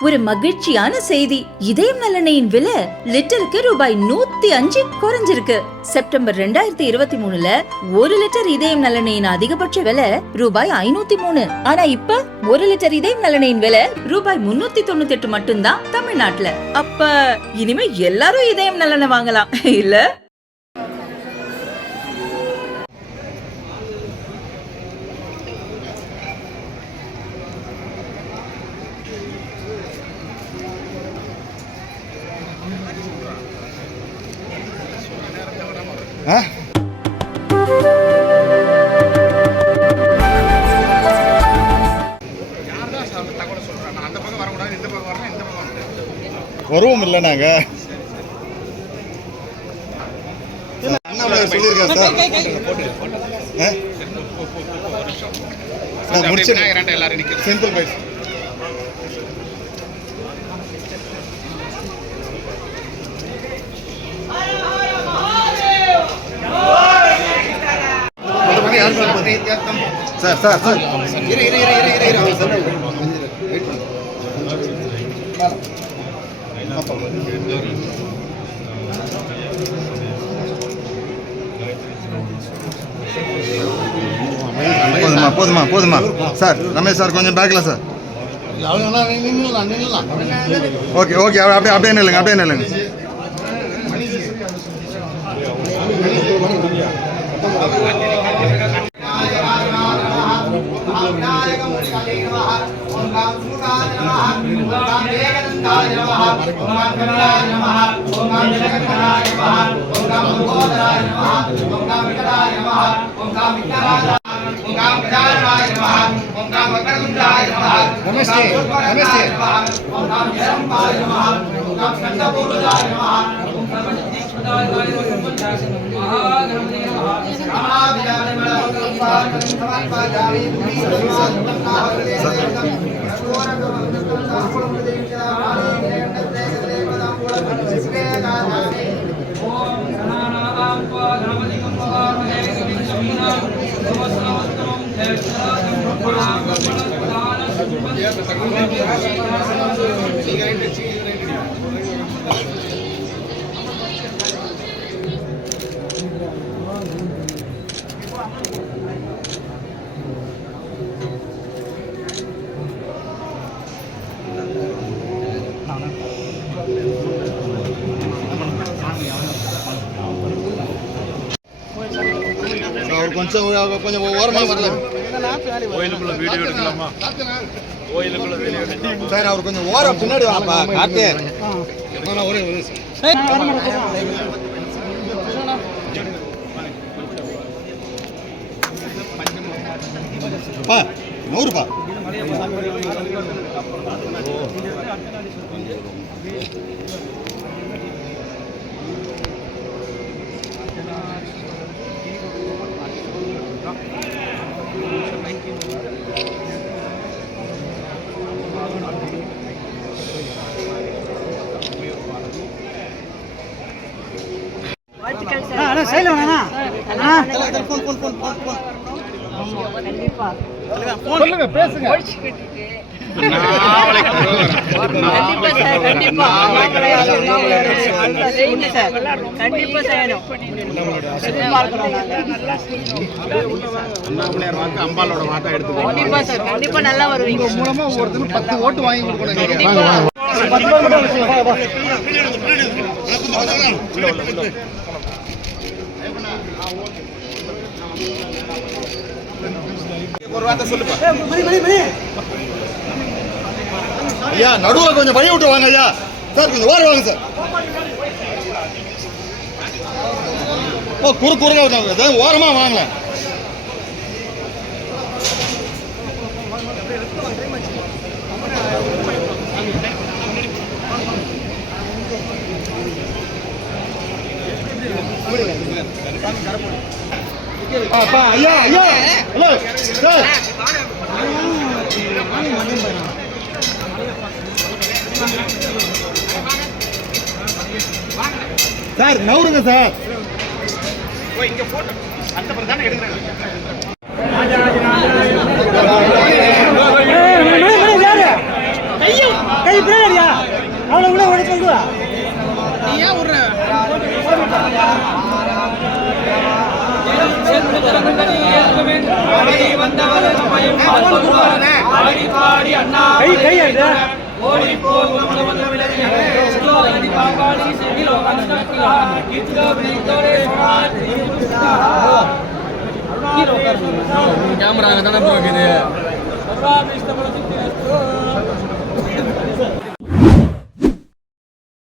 ஒரு மகிழ்ச்சியான செய்தி. இதயம் நல்லெண்ணெயின் விலை லிட்டருக்கு ரூபாய் 105 குறைஞ்சிருக்கு. செப்டம்பர் 2023ல 1 லிட்டர் இதயம் நல்லெண்ணெயின் அதிகபட்ச விலை ரூபாய் 503. ஆனா இப்ப 1 லிட்டர் இதயம் நல்லெண்ணெயின் விலை ரூபாய் 398 மட்டும்தான் தமிழ்நாட்டுல. அப்ப இனிமே எல்லாரும் இதயம் நல்லெண்ணெய் வாங்கலாம் இல்ல? வருவோம் இல்லை நாங்க சொல்லியிருக்கேன் சார் முடிச்சிருக்கேன் எல்லாரும் சிம்பிள் பைஸ் சார் சார் சார் போதுமா போதுமா போதுமா சார் ரமேஷ் சார் கொஞ்சம் பேக்ல சார் ஓகே ஓகே அப்படியே அப்படியே நில்லுங்க அப்படியே நில்லுங்க கொஞ்சம் கொஞ்சம் ஓரமாக வரல கோயிலுக்குள்ள வீடியோ எடுக்கலாமா கோயிலுக்குள்ள வீடியோ எடுக்கலாம் சார் அவர் கொஞ்சம் ஓரம் பின்னாடி வாப்பா கார்த்தியே ஒரே பா 100 பா சொல்லுங்க பேசுங்க அம்பாலோட வாட்டை எடுத்து கண்டிப்பா நல்லா வருவீங்க மூலமா ஒவ்வொருத்தரும் 10 ஓட்டு வாங்கி கொடுக்கணும் ஐயா நடுவில் கொஞ்சம் பணி விட்டு வாங்க ஐயா சார் கொஞ்சம் ஓர வாங்க சார் ஓ குறுக்க ஓரமா வாங்கல ஐயா ஐயா ஹலோ சார் சார் நவுருங்க சார் இங்க போட்டோ அந்த பக்கம் தானே எடுக்கறாங்க அவ்வளோ கூட உடச்சு வந்துவா நீ ஏன் விடுற கை கை அது கேமரா தானே போகுது